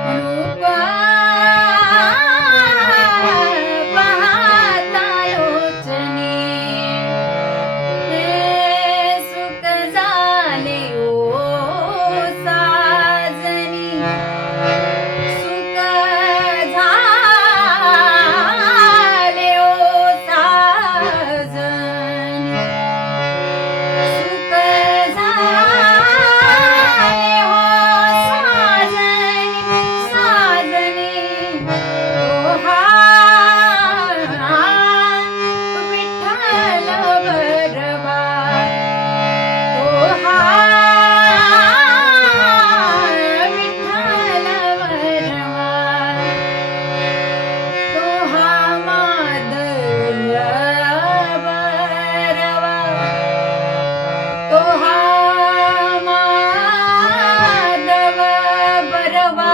Amen. Mahamadava Bharava